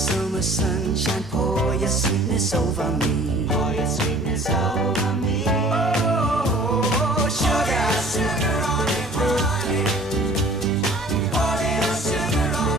summer sunshine, pour your sweetness over me. Pour your sweetness over me. Oh, sugar, sugar.